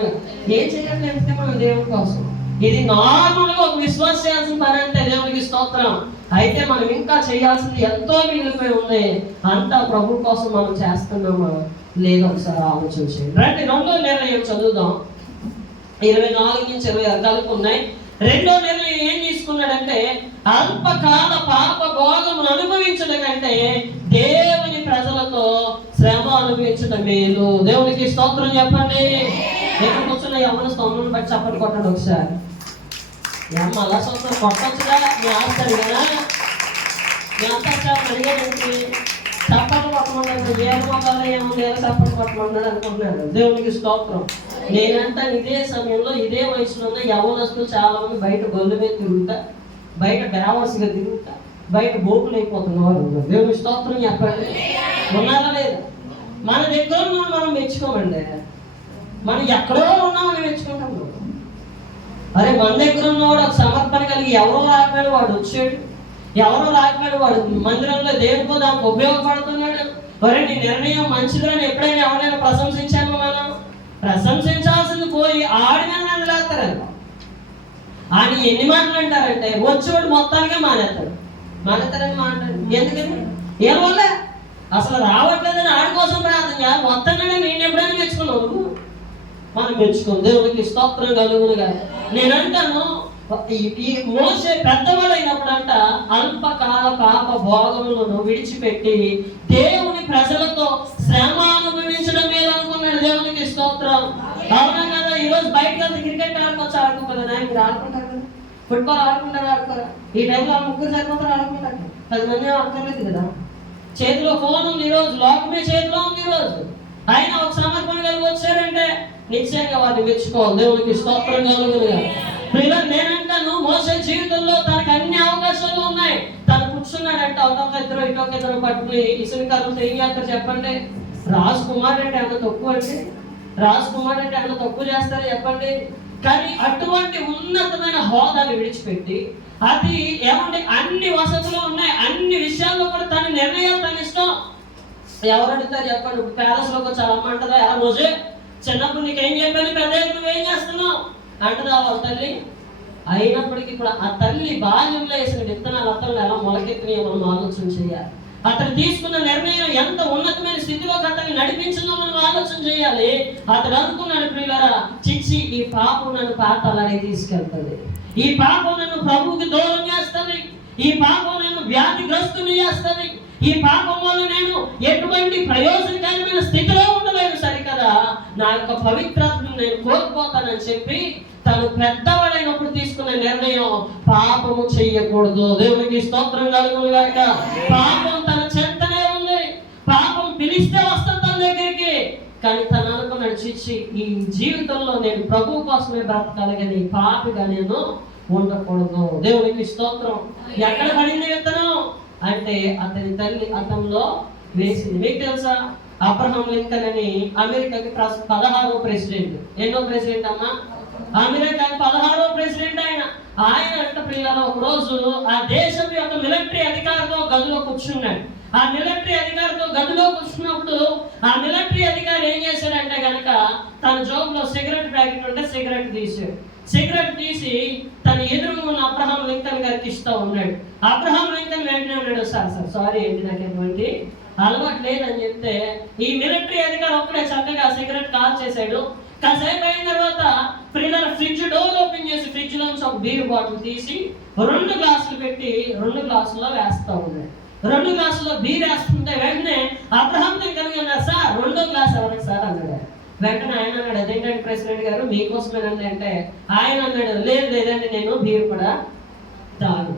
ఏం చేయట్లేదు మనం దేవుడి కోసం. ఇది నార్మల్గా ఒక విశ్వాస చేయాల్సిన పని అంటే దేవుడికి స్తోత్రం. అయితే మనం ఇంకా చేయాల్సింది ఎంతో మిగిలిపోయి ఉంది. అంతా ప్రభు కోసం మనం చేస్తున్నామా లేదో ఒకసారి ఆలోచించండి. రండి రెండో నిర్ణయం చదువుదాం. 24 నుంచి 26 కలిపి ఉన్నాయి. రెండో నిర్ణయం ఏం తీసుకున్నాడంటే అల్పకాల పాప భోగమును అనుభవించడం కంటే దేవుని ప్రజలతో శ్రమ అనుభవించడం మేలు. దేవునికి స్తోత్రం చెప్పండి. నేను కూర్చున్న యవ్వన స్తోత్రం బట్టి చప్పట్లు కొట్టండి ఒకసారి. అమ్మ అలా స్తోత్రం కొట్టొచ్చుగా, మీ ఆస్తాడు కదా, మీ అంతా అడిగానండి. చప్పట్లు కొట్టమన్నాడు, ఏమవుతారో ఏముంది, చప్పట్లు కొట్టమన్నాడు అనుకుంటున్నాడు. దేవునికి స్తోత్రం. నేనంతా ఇదే సమయంలో ఇదే వయసులో ఉన్న యవ్వనస్తులు చాలా మంది బయట గొల్లు మీద తిరుగుతా, బయట బేవర్స్గా తిరుగుతా, బయట బోకులు అయిపోతున్నారు. దేవుని స్తోత్రం చెప్పండి. ఉన్నారా లేదా? మన దగ్గర మనం మెచ్చుకోమండి. మనం ఎక్కడో ఉన్నామని మెచ్చుకుంటాం. అరే మన దగ్గర ఉన్నవాడు ఒక సమర్పణ కలిగి ఎవరో రాకపోయాడు వాడు వచ్చాడు, ఎవరో రాకపోయాడు వాడు మందిరంలో దేవుడికో దానికి ఉపయోగపడుతున్నాడు. మరి నీ నిర్ణయం మంచిదని ఎప్పుడైనా ఎవరైనా ప్రశంసించామో? మనం ప్రశంసించాల్సింది పోయి ఆడిన లేస్తారంట. ఆయన ఎన్ని మాటలు అంటారంటే వచ్చేవాడు మొత్తానికే మానేస్తారని మాట్లాడు. ఎందుకని? ఏమవల్ల అసలు రావట్లేదని ఆడి కోసం ప్రార్థన మొత్తంగానే నేను ఎప్పుడైనా మెచ్చుకున్నావు? మనం మెచ్చుకోం. దేవుడికి స్తోత్రం కలుగునుగా. నేనంటాను ఈ మోసే పెద్దవాడైనప్పుడంట అల్పకాల పాప భోగములను విడిచిపెట్టి దేవుని ప్రజలతో శ్రమ అనుభవించడం మీద అనుకున్నాడు. దేవునికి స్తోత్రం. అవునా కదా? ఈరోజు బయటకు వెళ్తే క్రికెట్ ఆడుకోవచ్చు, ఆడుకోలేదు. మీరు ఆడుకుంటారు కదా, ఫుట్బాల్ ఆడుకుంటారు, ఆడుకోరా? ఈ టైంలో ముగ్గురు సరిపోతారు, ఆడుకుంటారు. 10 మంది ఆడుకోలేదు కదా. చేతిలో ఫోన్ ఉంది, ఈరోజు లోకమే చేతిలో ఉంది. ఈరోజు ఆయన ఒక సమర్పణ కలిగి వచ్చారంటే నిశ్చయంగా వారిని మెచ్చుకోవాలి. దేవునికి స్తోత్రం కలుగునుగా. నేనంటాను మోసే జీవితంలో తనకు అన్ని అవకాశాలు ఉన్నాయి. తను కూర్చున్నాడంటే ఒక ఇద్దరు పట్టుకుని ఇసుని కర్రలు ఏం చేస్తారు చెప్పండి? రాజ్ కుమార్ అంటే అంత తక్కువ అండి? రాజ్ కుమార్ అంటే అంత తక్కువ చేస్తారు చెప్పండి? కానీ అటువంటి ఉన్నతమైన హోదాలు విడిచిపెట్టి అది ఏమంటే అన్ని వసతులు ఉన్నాయి, అన్ని విషయాల్లో కూడా తన నిర్ణయాలు తన ఇష్టం. ఎవరు అడుగుతారు చెప్పండి? ప్యాలెస్ లోకి వచ్చి అమ్మ అంటదా, ఆ రోజే చిన్నప్పుడు నీకేం చెప్పాను, పెద్ద నువ్వేం చేస్తున్నావు అంటదా వాళ్ళ తల్లి? అయినప్పటికీ కూడా ఆ తల్లి బాల్యంలో వేసిన విత్తనాలు అతను ఎలా మొలకెత్తినాయో మనం ఆలోచన చేయాలి. అతను తీసుకున్న నిర్ణయం ఎంత ఉన్నతమైన స్థితిలోకి అతన్ని నడిపించిందో మనం ఆలోచన చేయాలి. అతడు అనుకున్నాడు, ప్రియులారా, చిచ్చి ఈ పాపం నన్ను పాతాలని తీసుకెళ్తుంది, ఈ పాపం నన్ను ప్రభువుకి దూరం చేస్తుంది, ఈ పాపం నన్ను వ్యాధిగ్రస్తుని చేస్తుంది, ఈ పాపం వల్ల నేను ఎటువంటి ప్రయోజనకరమైన స్థితిలో ఉండలేను సరికదా, నా యొక్క పవిత్రతను నేను కోల్పోతానని చెప్పి తను పెద్దవాడైనప్పుడు తీసుకున్న నిర్ణయం పాపము చెయ్యకూడదు. దేవునికి స్తోత్రం కలుగునుగాక. పాపం తన చెంతనే ఉంది, పాపం పిలిస్తే వస్తా తన దగ్గరికి. కానీ తను అనుకున్నాడు, చిచ్చి ఈ జీవితంలో నేను ప్రభువు కోసమే బ్రతకాలి కానీ పాపిగా నేను ఉండకూడదు. దేవునికి స్తోత్రం. ఎక్కడ పడింది విత్తనం అంటే అతని తల్లి అతనిలో వేసింది. మీకు తెలుసా, అబ్రహాం లింకన్ అని అమెరికాకి 16వ ప్రెసిడెంట్. ఎన్నో ప్రెసిడెంట్ అమ్మా? అమెరికాకి 16వ ప్రెసిడెంట్. ఆయన అంట ప్రియులారా, ఒక రోజు ఆ దేశం యొక్క మిలిటరీ అధికారితో గదిలో కూర్చున్నాడు. ఆ మిలిటరీ అధికారితో గదిలో కూర్చున్నప్పుడు ఆ మిలిటరీ అధికారి ఏం చేశాడంటే కనుక తన జోబులో సిగరెట్ ప్యాకెట్ ఉంటే సిగరెట్ తీసాడు. సిగరెట్ తీసి తన ఎదురుగా ఉన్న అబ్రహాం లింకన్ గారికి ఇస్తూ ఉన్నాడు. అబ్రహాం లింకన్ వెంటనే ఉన్నాడు, సారీ ఏంటి నాకు ఎటువంటి అలవాటు లేదని చెప్తే ఈ మిలిటరీ అధికారి ఒక్కడే చక్కగా సిగరెట్ కాల్ చేశాడు. కాసేపు అయిన తర్వాత ప్రియులారా, ఫ్రిడ్జ్ డోర్ ఓపెన్ చేసి ఫ్రిడ్జ్ లోంచి ఒక బీర్ బాటిల్ తీసి 2 గ్లాసులు పెట్టి 2 గ్లాసుల్లో వేస్తా ఉన్నాడు. 2 గ్లాసుల్లో బీర్ వేస్తుంటే వెంటనే అబ్రహాం లింకన్ అన్నారు, సార్ 2వ గ్లాస్ ఎవరికి సార్ అన్నాడు. వెంటనే ఆయన అన్నాడు, అదేంటంటే ప్రెసిడెంట్ గారు మీకోసమేనండి అంటే ఆయన అన్నాడు, లేదండి నేను బీర్ కూడా తాగు.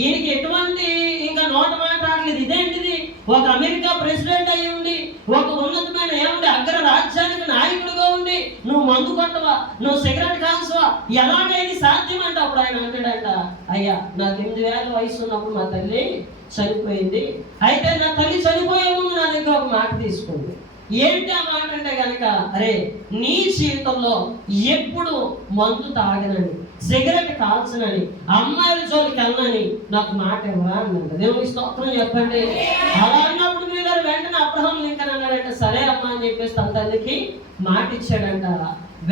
ఈయనకి ఎటువంటి ఇంకా నోట మాట రావట్లేదు. ఇదేంటిది, ఒక అమెరికా ప్రెసిడెంట్ అయి ఉండి, ఒక ఉన్నతమైన ఏముండి అగ్ర రాజ్యానికి నాయకుడిగా ఉండి నువ్వు మందు కొట్టవా, నువ్వు సిగరెట్ కాల్సవా, ఎలాగైనా సాధ్యం అంటే అప్పుడు ఆయన అంటాడంట, అయ్యా నాకు 8 ఏళ్ళ వయసు ఉన్నప్పుడు మా తల్లి చనిపోయింది, అయితే నా తల్లి చనిపోయే ముందు నా దగ్గర ఒక మాట తీసుకుంది. ఏంటి ఆ మాట అంటే కనుక, అరే నీ జీవితంలో ఎప్పుడు మందు తాగనని, సిగరెట్ కాల్చనని, అమ్మాయిల జోలికి వెళ్ళనని నాకు మాట ఇవ్వరా అన్నాడు. దేవునికి స్తోత్రం చెప్పండి. అలా అన్నప్పుడు మీరు వెంటనే అబ్రహాం లింకన్ అన్నాడంట, సరే అమ్మా అని చెప్పేసి తన తల్లికి మాట ఇచ్చాడంట.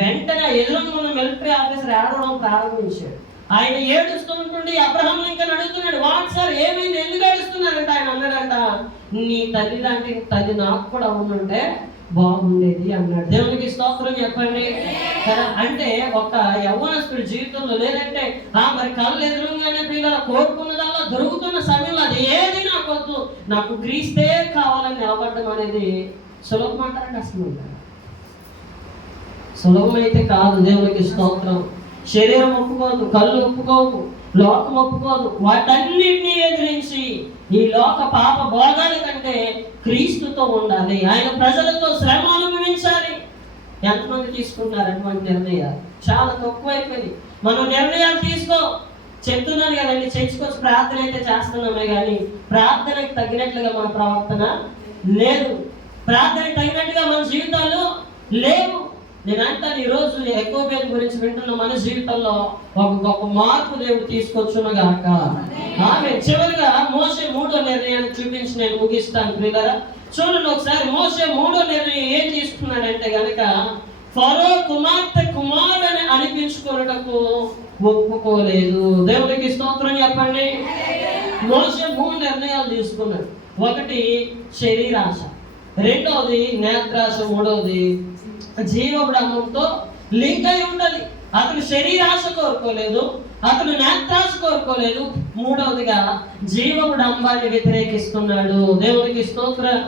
వెంటనే ఎదురున్న మిలిటరీ ఆఫీసర్ ఏడవడం ప్రారంభించాడు. ఆయన ఏడుస్తూ ఉంటుండి అబ్రహాం లింకన్ అడుగుతున్నాడు, వాట్ సార్ ఏమైంది, ఎందుకు ఏడుస్తున్నారంట? ఆయన అన్నాడంట, నీ తల్లి లాంటి తల్లి నాకు కూడా ఉండుంటే బాగుండేది అన్నాడు. దేవునికి స్తోత్రం చెప్పండి కదా. అంటే ఒక యవ్వనస్తుడి జీవితంలో లేదంటే మరి కళ్ళు ఎదురుగానే పిల్లల కోరుకున్నదల్లా దొరుకుతున్న సమయంలో అది ఏది నాకు వద్దు, నాకు క్రీస్తే కావాలని నిలబడడం అనేది సులభం అంటారా, కష్టం అంటారా? సులభమైతే కాదు. దేవునికి స్తోత్రం. శరీరం ఒప్పుకోదు, కళ్ళు ఒప్పుకోవు, లోకం ఒప్పుకోదు. వాటన్నిటినీ ఎదిరించి ఈ లోక పాప భోగాల కంటే క్రీస్తుతో ఉండాలి, ఆయన ప్రజలతో శ్రమ అనుభవించాలి. ఎంతమంది తీసుకుంటున్నారు అటువంటి నిర్ణయాలు? చాలా తక్కువైపోయింది. మనం నిర్ణయాలు తీసుకో చెప్తున్నాను కదండి, చర్చకొచ్చి ప్రార్థన అయితే చేస్తున్నామే కానీ ప్రార్థనకు తగినట్లుగా మన ప్రవర్తన లేదు, ప్రార్థనకు తగినట్టుగా మన జీవితాలు లేవు. నేను అంటాను, ఈరోజు యాకోబు గురించి వింటున్న మన జీవితంలో ఒక గొప్ప మార్పు దేవుడు తీసుకొచ్చునుగాక. ఆమె చివరిగా మోషే 3వ నిర్ణయాన్ని చూపించి నేను ముగిస్తాను ప్రియులారా. చూడండి ఒకసారి, మోషే 3వ నిర్ణయం ఏం తీసుకున్నాడంటే గనక, ఫరో కుమార్తె కుమారుడని అనిపించుకున్నటకు ఒప్పుకోలేదు. దేవుడికి స్తోత్రం చెప్పండి. మోషే 3 నిర్ణయాలు తీసుకున్నాడు. ఒకటి శరీరాశ, రెండవది నేత్రాశ, మూడవది జీవబ్రహ్మంతో లింక్ అయి ఉండాలి. అతను శరీరాశ కోరుకోలేదు, అతను నేత్రాశ కోరుకోలేదు, మూడవదిగా జీవబ్రహ్మాన్ని వ్యతిరేకిస్తున్నాడు. దేవునికి స్తోత్రం.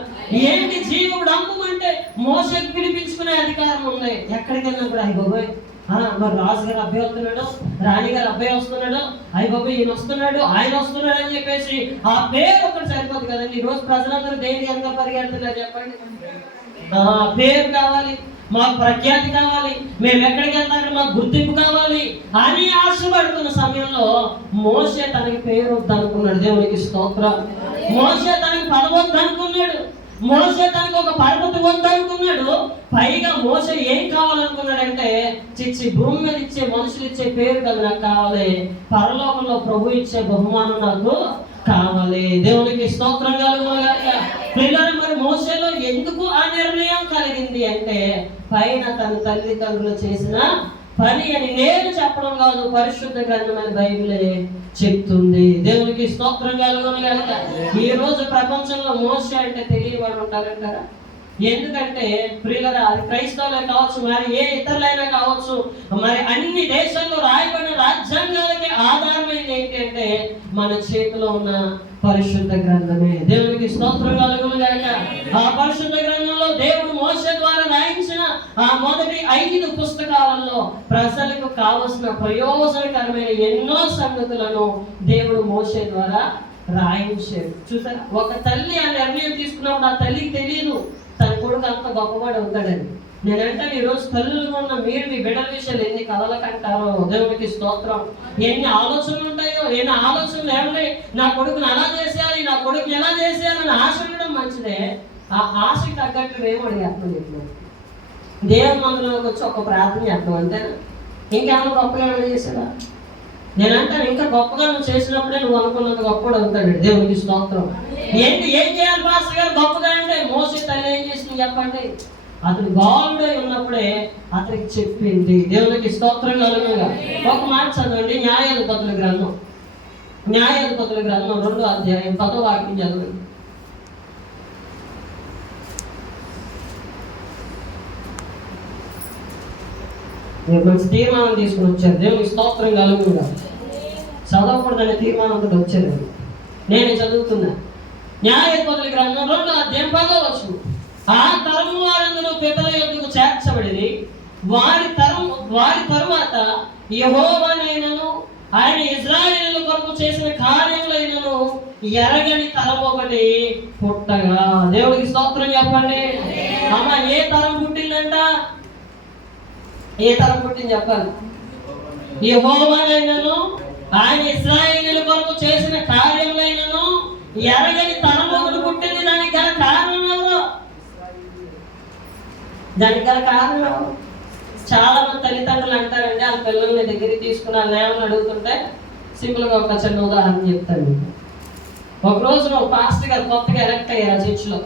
ఏంటి జీవబ్రహ్మం అంటే? మోషేకి పిలిపించుకునే అధికారం ఉంది. ఎక్కడికి వెళ్ళినా కూడా అయ్యి బాబోయ్ మరి రాజుగారు అబ్బాయి వస్తున్నాడు, రాణిగారు అబ్బాయి వస్తున్నాడు, అయ్యి బాబోయ్ ఈయన వస్తున్నాడు, ఆయన వస్తున్నాడు అని చెప్పేసి ఆ పేరు ఒకటి సరిపోదు కదండి. ఈ రోజు ప్రజలందరూ దేనికి ఎంత పరిగెడుతున్నారు చెప్పండి? పేరు కావాలి, మాకు ప్రఖ్యాతి కావాలి, మేము ఎక్కడికి వెళ్తాక మాకు గుర్తింపు కావాలి అని ఆశపడుతున్న సమయంలో మోషే తనకి పేరు వద్దనుకున్నాడు. దేవునికి స్తోత్రం. మోషే తనకి పదవద్దనుకున్నాడు, మోషే తనకు ఒక పర్వతం వద్దనుకున్నాడు. పైగా మోషే ఏం కావాలనుకున్నాడంటే, చిచ్చి భూమి మీద ఇచ్చే మనుషులు ఇచ్చే పేరు కదా నాకు కావాలి, పరలోకంలో ప్రభు ఇచ్చే బహుమానం నాకు కావాలి. దేవునికి స్తోత్రం కలుగుగాక. పిల్లలు మరి మోషేలో ఎందుకు ఆ నిర్ణయం కలిగింది అంటే, పైన తన తల్లిదండ్రులు చేసిన పని అని నేను చెప్పడం కాదు, పరిశుద్ధ గ్రంథమైన బైబిలే చెప్తుంది. దేవునికి స్తోత్రం కలుగుగాక. ఈ రోజు ప్రపంచంలో మోషే అంటే తెలియని వాడు ఉంటారంటారా? ఎందుకంటే ప్రియులరా, అది క్రైస్తవులే కావచ్చు, మరి ఏ ఇతరులైనా కావచ్చు, మరి అన్ని దేశాల్లో రాయబడిన రాజ్యాంగాలకి ఆధారమైంది ఏంటి అంటే మన చేతిలో ఉన్న పరిశుద్ధ గ్రంథమే. దేవునికి స్తోత్రం కలుగుగాక. ఆ పరిశుద్ధ గ్రంథంలో దేవుడు మోషే ద్వారా రాయించిన ఆ మొదటి 5 పుస్తకాలలో ప్రజలకు కావలసిన ప్రయోజనకరమైన ఎన్నో సంగతులను దేవుడు మోషే ద్వారా రాయించాడు. చూసారా, ఒక తల్లి ఆ నిర్ణయం తీసుకున్నప్పుడు ఆ తల్లికి తెలియదు తన కొడుకు అంత గొప్పవాడు అవుతాడని. నేనంటే ఈరోజు తల్లులు ఉన్న మీరు మీ బిడ్డల విషయాలు ఎన్ని కలలకంటారో, దేవునికి స్తోత్రం. ఎన్ని ఆలోచనలు ఉంటాయో, ఎన్ని ఆలోచనలు ఏమున్నాయి, నా కొడుకుని అలా చేసేయాలి, నా కొడుకుని ఎలా చేసేయాలని ఆశ ఉండడం మంచిదే. ఆ ఆశకి తగ్గట్టు ఏమో అడిగేస్తున్నాం ఇప్పుడు దేవుని మందిరంలోకి వచ్చి ఒక ప్రార్థన చేస్తాం అంతేనా? ఇంకేమైనా గొప్పగా ఏమైనా చేసాడా? నేనంటాను, ఇంకా గొప్పగా నువ్వు చేసినప్పుడే నువ్వు అనుకున్నంత గొప్పగా అవుతాడు. దేవునికి స్తోత్రం. ఏం చేయాలి పాస్టర్ గారు గొప్పగా అంటే, మోసే తల్లి ఏం చేసింది చెప్పండి? అతను బాలుడై ఉన్నప్పుడే అతనికి చెప్పింది. దేవునికి స్తోత్రం కలుగుగా. ఒక మాట చదవండి, న్యాయాధిపతుల గ్రంథం, న్యాయాధిపతుల గ్రంథం 2వ అధ్యాయం 10వ వాక్యం చదవండి. మీరు మంచి తీర్మానం తీసుకుని వచ్చారు. దేవునికి స్తోత్రం కలుగుగా. చదవకూడదనే తీర్మానంతో వచ్చారు. నేనే చదువుతున్నా. న్యాయాధిపతుల గ్రంథం 2వ అధ్యాయం 10వ వచనం. ఆ తరము వారందరూ పితల యొద్దకు చేర్చబడి వారి తరువాత యెహోవానైనను ఆయన ఇశ్రాయేలీయుల కొరకు చేసిన కార్యములైనను ఎరగని తరం ఒకటి పుట్టగా. దేవుడికి స్తోత్రం చెప్పండి. అమ్మ, ఏ తరం పుట్టిందంట? ఏ తరం పుట్టింది చెప్పాలి? యెహోవానైనను ఆయన ఇశ్రాయేలీయుల కొరకు చేసిన కార్యములైనను ఎరగని తరం ఒకటి పుట్టింది. దానికి గల కారణం ఎవరు? దానికి గల కారణం ఎవరు? చాలా మంది తల్లిదండ్రులు అంటారండి, వాళ్ళ పిల్లల్ని దగ్గరికి తీసుకుని వాళ్ళని ఏమని అడుగుతుంటే సింపుల్గా ఒక చిన్న ఉదాహరణ చెప్తాను. ఒక రోజున ఒక పాస్టర్ గారు కొత్తగా ఎలక్ట్ అయ్యారు చర్చిలో.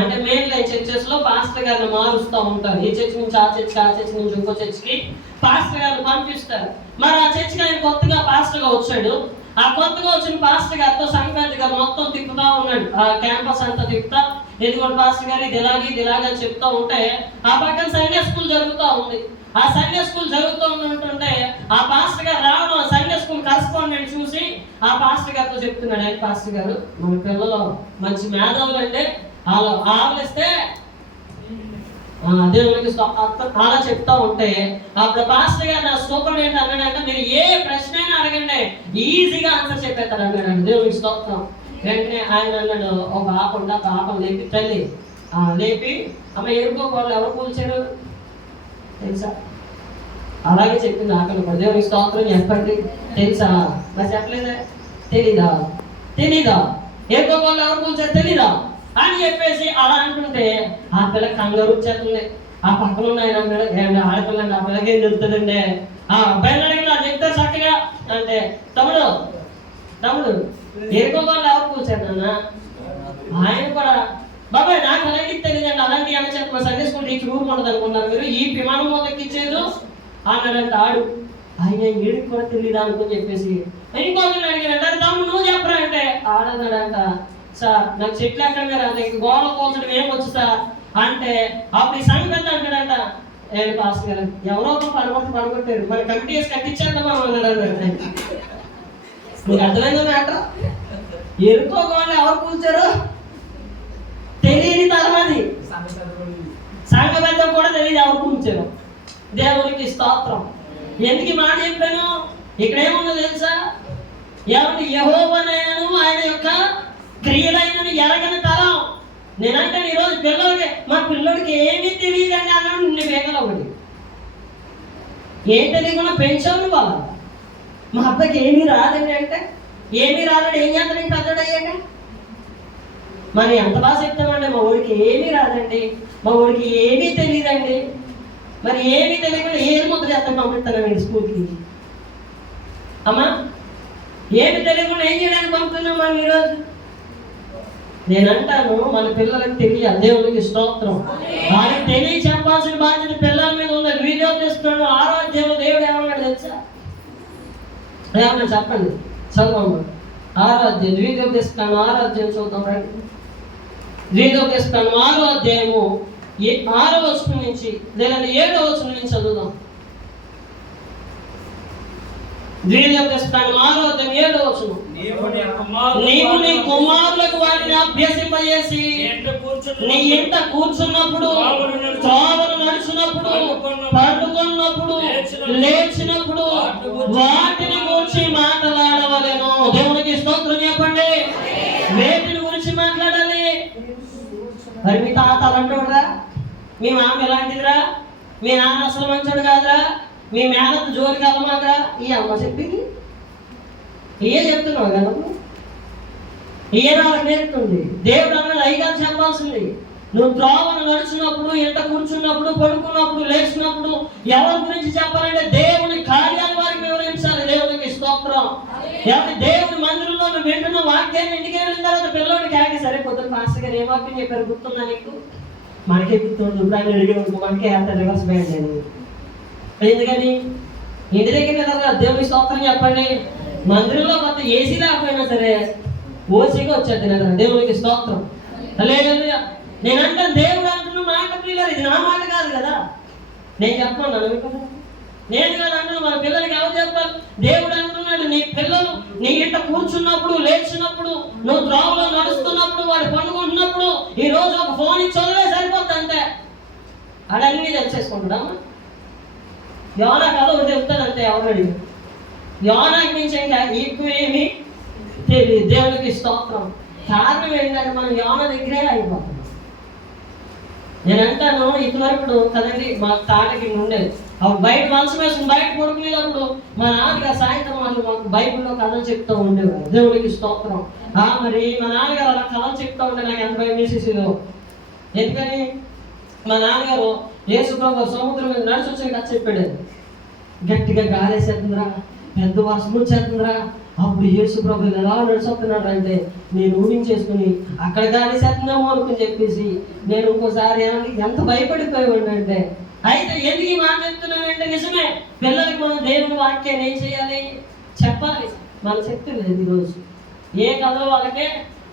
అంటే మెయిన్లీ చర్చెస్లో పాస్టర్ గారిని మారుస్తూ ఉంటారు. ఈ చర్చ్ నుంచి ఆ చర్చ్, ఆ చర్చ్ నుంచి ఇంకో చర్చ్కి పాస్టర్ గారిని పంపిస్తారు. మరి ఆ చర్చ్కి ఆయన కొత్తగా పాస్టర్గా వచ్చాడు. ఆ కొత్తగా వచ్చిన పాస్టర్ గారితో సంక్రాంతి గారు మొత్తం తిప్పుతా ఉన్నాడు, ఆ క్యాంపస్ అంతా తిప్పుతా. ఎందుకంటే పాస్టర్ గారు ఇది ఇలాగే చెప్తా ఉంటే ఆ పక్కన సండే స్కూల్ జరుగుతూ ఉంది. ఆ సండే స్కూల్ జరుగుతూ ఉంటుంటే ఆ పాస్టర్ గారు రావడం, సండే స్కూల్ కరెస్పాండెంట్ చూసి ఆ పాస్టర్ గారితో చెప్తున్నాడు, ఆయన పాస్టర్ గారు మన పిల్లలు మంచి మేధావులు అంటే వాళ్ళు ఆవలిస్తే దేవునికి అలా చెప్తా ఉంటే అప్పుడు పాస్టర్ గారు నా సూపరింటెండెంట్ అన్నాడంటే, మీరు ఏ ప్రశ్న అయినా అడగండి ఈజీగా ఆన్సర్ చెప్పేస్తారు అన్నాడు. దేవునికి స్తోత్రం. వెంటనే ఆయన అన్నాడు, ఒక పాపం లేపి తల్లి లేపి, అమ్మ ఎరుకో వాళ్ళు ఎవరు కూల్చారు తెలుసా? అలాగే చెప్పింది ఆకలి కూడా. దేవునికి స్తోత్రం చెప్పండి. తెలుసా? మరి చెప్పలేదా? తెలీదా? ఎరుకో వాళ్ళు ఎవరు కూల్చారు తెలీదా అని చెప్పేసి అలా అంటుంటే ఆ పిల్ల కంగారు వచ్చేస్తుంది. ఆ పక్కన ఉన్న ఆయన అన్నాడు, ఆడపిల్లండి, ఆ పిల్లకి ఏం చెప్తుందండి, ఆ అబ్బాయిని అడిగిన అది చెప్తారు చక్కగా అంటే, తమ్ముడు ఎరుకోవాలి ఎవరు కూర్చాడు అన్న. ఆయన కూడా బాబాయ్ నాకు అలాంటి తెలియదండి, అలాంటి అని చెప్పి మా సండే స్కూల్ టీచర్ ఊరుకుంటుంది అనుకున్నారు మీరు, ఈ విమానం మొదలెక్కించేదు అన్నాడంటే ఆడు. ఆయన ఏడికి కూడా తెలియదు అనుకుని చెప్పేసి ఇంకొకరిని అడిగాడంట, తమ్ముడు నువ్వు చెప్పరా అంటే ఆడన్నాడంట, సార్ నాకు చెట్లు ఎక్కడ రాదు, గోడలు కోల్చడం ఏమొచ్చు సార్ అంటే అప్పుడు ఈ సంగతి అంటాడంట, ఏంటి పాస్టర్ గారు ఎవరో పడగొట్టారు, మరి కమిటీ వేసి కట్టించేద్దామా అన్నాడు. మీకు అర్థమైందో మ్యాటర్? ఎరుకోవాలి ఎవరు కూర్చారు తెలియని తరం, అది సంఘబద్ధం కూడా తెలియదు ఎవరు కూర్చారు. దేవునికి స్తోత్రం. ఎందుకు ఈ మాట చెప్పాను? ఇక్కడ ఏముందో తెలుసా? ఏమంటే యెహోవానైనను ఆయన యొక్క క్రియలైనను ఎరగని తరం. నేనంటే ఈరోజు పిల్లలకి, మా పిల్లడికి ఏమీ తెలియదండి అన్నాడు. నిన్ను వేగల ఒకటి ఏం తెలియకుండా పెంచావు వాళ్ళ. మా అబ్బాయికి ఏమీ రాదండి అంటే ఏమీ రాదని ఏం చేస్తాను పెద్దడయ్యాక? మనం ఎంత బాగా చెప్తామండి, మా ఊరికి ఏమీ రాదండి, మా ఊరికి ఏమీ తెలియదండి. మరి ఏమీ తెలియకుండా ఏది ముద్ర చేస్తాను పంపిస్తానండి స్కూల్కి. అమ్మా ఏమి తెలియకుండా ఏం చేయడానికి పంపుతున్నాం మనం ఈరోజు? నేనంటాను మన పిల్లలకు తెలియాలి. దేవునికి స్తోత్రం. వారికి తెలియ చెప్పాల్సిన బాధ్యత పిల్లల మీద ఉంది. వీడియో చేస్తున్నాడు 6వ అధ్యాయంలో దేవుడు ఏమన్నాడు తెలుసా? ఏమన్నా చెప్పండి, చదవమ్మా. 6వ అధ్యాయం వీడియో చేస్తున్నాను, 6వ అధ్యాయం చూద్దాం రండి. వీడియో చేస్తున్నాను 6వ అధ్యాయము 6వ వచనం నుంచి లేదా 7వ వచనం నుంచి చదువుదాం. నీవు నీ కుమారులకు వారిని అభ్యసింపజేసి నీ ఇంట కూర్చున్నప్పుడు, త్రోవను నడుచున్నప్పుడు, పడుకున్నప్పుడు, లేచినప్పుడు వాటిని గురించి మాట్లాడవలెను. దేవునికి స్తోత్రం చెప్పండి. వేటిని గురించి మాట్లాడాలి? మరి మీ తాతలు అంటాడురా, మీ మామ ఎలాంటిదిరా, మీ నాన్న అసలు మంచోడు కాదురా, మీ మేనత్తు జోలికి వెళ్ళమాకరా, ఈ అమ్మ చెప్పింది ఏ చెప్తున్నావు కదా? ఏ నాకు నేర్పుతుంది? దేవుడు అన్నది అయిగా చెప్పాల్సింది. నువ్వు త్రోవను నడుచున్నప్పుడు, ఇంట కూర్చున్నప్పుడు, పడుకున్నప్పుడు, లేచినప్పుడు ఎవరి గురించి చెప్పాలంటే దేవుని కార్యాలు వారికి వివరించాలి. దేవునికి స్తోత్రం. ఎవరి దేవుని మందిరంలో నువ్వు వింటున్న వాక్యాన్ని ఇంటికి వెళ్ళిన తర్వాత పిల్లడికి ఆగి సరిపోతుంది. మాస్టర్ గారు ఏ వాక్యం చెప్పారు గుర్తుందా నీకు? మనకే గుర్తుంది. ఇప్పుడు ఆయన అడిగే మనకే అంత రివర్స్ బ్యాండ్ అని. ఎందుకని? ఇంటి దగ్గర కదా దేవుని స్తోత్రం చెప్పండి. మందిరంలో కొంత ఏసీ లేకపోయినా సరే ఓసీగా వచ్చేది కదా. దేవునికి స్తోత్రం. హల్లెలూయా. నేనంటే దేవుడు అంటున్న మాట పిల్లలు, ఇది నా మాట కాదు కదా, నేను చెప్పమన్నాను కదా, నేను కదా అంటున్నా. మన పిల్లలకి ఎవరు చెప్పాలి? దేవుడు అంటున్నాడు, నీ పిల్లలు నీ ఇంట కూర్చున్నప్పుడు, లేచినప్పుడు, నువ్వు త్రోవలో నడుస్తున్నప్పుడు, వాడు పండుకుంటున్నప్పుడు ఈ రోజు ఒక ఫోన్ ఇచ్చి చదివే సరిపోద్ది అంతే. అడన్నీ తెచ్చేసుకుంటామా? ఎవరా కదా ఒకటి చెప్తానంతే. ఎవరు అడిగి యోనాకి మించి ఇంకా ఎక్కువ ఏమి తెలియదు. దేవునికి స్తోత్రం. కారణం ఏంటంటే మనం యోన దగ్గరే అయిపోతున్నాం. నేను అంటాను, ఇదివరకు కదండి మా తాటకి ఉండేది, అప్పుడు బయట మనసు వేసుకుని బయట పడుకునేటప్పుడు మా నాన్నగారు సాయంత్రం వాళ్ళు మాకు బైబిల్లో కథలు చెప్తూ ఉండేవారు. దేవునికి స్తోత్రం. మరి మా నాన్నగారు అలా కథలు చెప్తూ ఉంటే నాకు ఎంత భయం వేసేసేదో. ఎందుకని మా నాన్నగారు యేసుప్రభు సముద్రం మీద నడిచి వచ్చి కథ చెప్పాడు. గట్టిగా గాలేసేస్తుందిరా, పెద్ద వర్షం వచ్చేస్తుందిరా, అప్పుడు యేసుప్రభు ఎలా నడిచొస్తున్నాడు అంటే నేను ఊహించేసుకుని అక్కడ గాలేసేస్తుందేమో అనుకుని చెప్పేసి నేను ఇంకోసారి ఎంత భయపడిపోయాడు అంటే. అయితే ఎందుకు ఈ మాట చెప్తున్నానంటే నిజమే, పిల్లలకి మనం దేవుని వాక్యాన్ని ఏం చేయాలి, చెప్పాలి. మన శక్తి లేదు ఈరోజు, ఏ కథలు వాళ్ళకే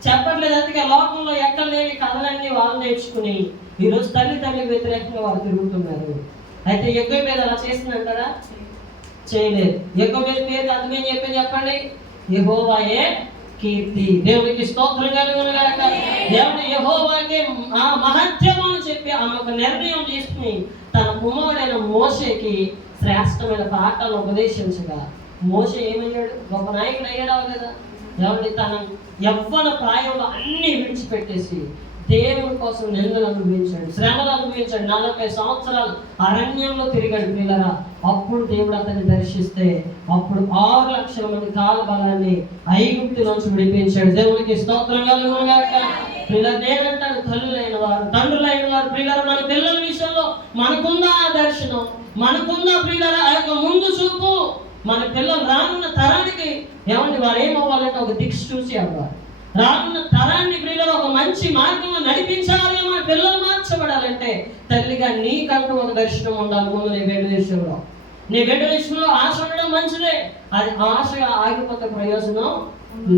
చెప్పట్లేదు. అందుకే లోకంలో ఎక్కడ లేని కథలన్నీ వాళ్ళు నేర్చుకుని ఈరోజు తల్లికి వ్యతిరేకంగా వాళ్ళు తిరుగుతున్నారు. అయితే ఎక్కువ మీద అలా చేసిందంటారా? చేయలేదు. ఎక్కువ మీద పేరు అర్థమేం చెప్పండి, యెహోవాయే కీర్తి. దేవునికి స్తోత్రం కలుగునుగాక. దేవుడు యెహోవాకే ఆ మహత్యము అని చెప్పి ఆమె ఒక నిర్ణయం తీసుకుని తన కుమారుడైన మోషేకి శ్రేష్టమైన పాఠాలను ఉపదేశించగా మోషే ఏమయ్యాడు? గొప్ప నాయకుడు అయ్యాడా కదా. దేవుడి తన యవ్వన ప్రాయంలో అన్ని విడిచిపెట్టేసి దేవుని కోసం నిందలు అనుభవించాడు, శ్రమలు అనుభవించాడు. 40 సంవత్సరాలు అరణ్యంలో తిరిగాడు పిల్లరా. అప్పుడు దేవుడు అతన్ని దర్శిస్తే అప్పుడు 6 లక్షల మంది కాల బలాన్ని ఐగుప్తులోంచి విడిపించాడు. దేవునికి స్తోత్రం కలుగునుగాక. పిల్లలు నేనంటాను, తల్లులైన వారు తండ్రులైన వారు పిల్లలు మన పిల్లల విషయంలో మనకుందా ఆ దర్శనం, మనకుందా పిల్లల ఆ యొక్క ముందు చూపు. మన పిల్లలు రానున్న తరానికి ఏమండి వారు ఏమవ్వాలంటే ఒక దిక్కు చూసి అవ్వాలి. రానున్న తరాన్ని పిల్లలు ఒక మంచి మార్గంలో నడిపించాలి. మన పిల్లలు మార్చబడాలంటే తల్లిగా నీకంటూ ఒక దర్శనం ఉండాలి. ముందు నీ బిడ్డ విషయంలో, నీ బిడ్డ విషయంలో ఆశ ఉండడం మంచిదే. అది ఆశగా ఆగిపోతే ప్రయోజనం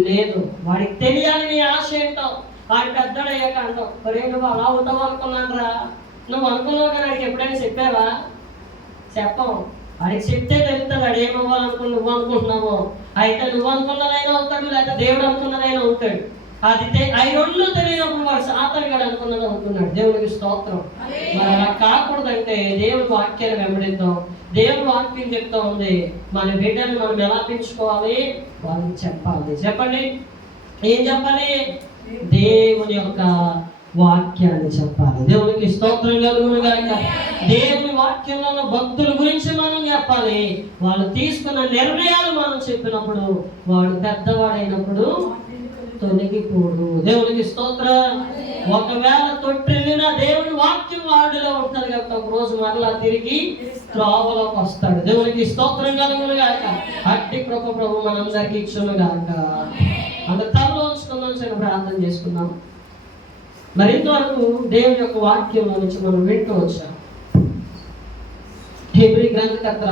లేదు. వాడికి తెలియాలి నీ ఆశ ఏంటో. వాడి పెద్దడయ్యాక అంటావు, ఒరే నువ్వు అలా అవుతావు అనుకున్నాను రా, నువ్వు అనుకున్నావు కానీ వాడికి ఎప్పుడైనా చెప్పావా? చెప్పవు. వాడికి చెప్తే తెలుస్తుంది వాడు ఏమవ్వాలనుకుని నువ్వు అనుకుంటున్నావో. అయితే నువ్వు అనుకున్నదైనా అవుతాడు, లేకపోతే దేవుడు అనుకున్నదైనా అవుతాడు. అది అవి రెండు తెలియనప్పుడు వాడు సాతానుగాడు అనుకున్నది అనుకున్నాడు. దేవుడికి స్తోత్రం. మరి అలా కాకూడదంటే దేవుడి వాక్యాన్ని వెంబడిద్దాం. దేవుడు వాక్యం చెప్తా ఉంది, మన బిడ్డను మనం ఎలా పెంచుకోవాలి, వాళ్ళకి చెప్పాలి. చెప్పండి, ఏం చెప్పాలి? దేవుని యొక్క వాక్యాన్ని చెప్పాలి. దేవునికి స్తోత్రం కలుగునుగాక. దేవుని వాక్యంలో ఉన్న భక్తుల గురించి మనం చెప్పాలి. వాళ్ళు తీసుకున్న నిర్ణయాలు మనం చెప్పినప్పుడు వాడు పెద్దవాడైనప్పుడు తొలగిపోడు. దేవునికి స్తోత్రం. ఒకవేళ తొట్టిల్లిన దేవుని వాక్యం వాడిలో ఉంటుంది కాబట్టి ఒక రోజు మరలా తిరిగి త్రోవలోకి వస్తాడు. దేవునికి స్తోత్రం కలుగునుగాక. అట్టి కృప ప్రభు మనందరికీ ఇచ్చునుగాక. అందరు తలలో ఉంచుకుందాం, సరే ప్రార్థన చేసుకుందాం. మరి ఇంతవరకు దేవుని యొక్క వాక్యంలో నుంచి మనం వింటూ వచ్చాం. హెబ్రీ గ్రంథకర్త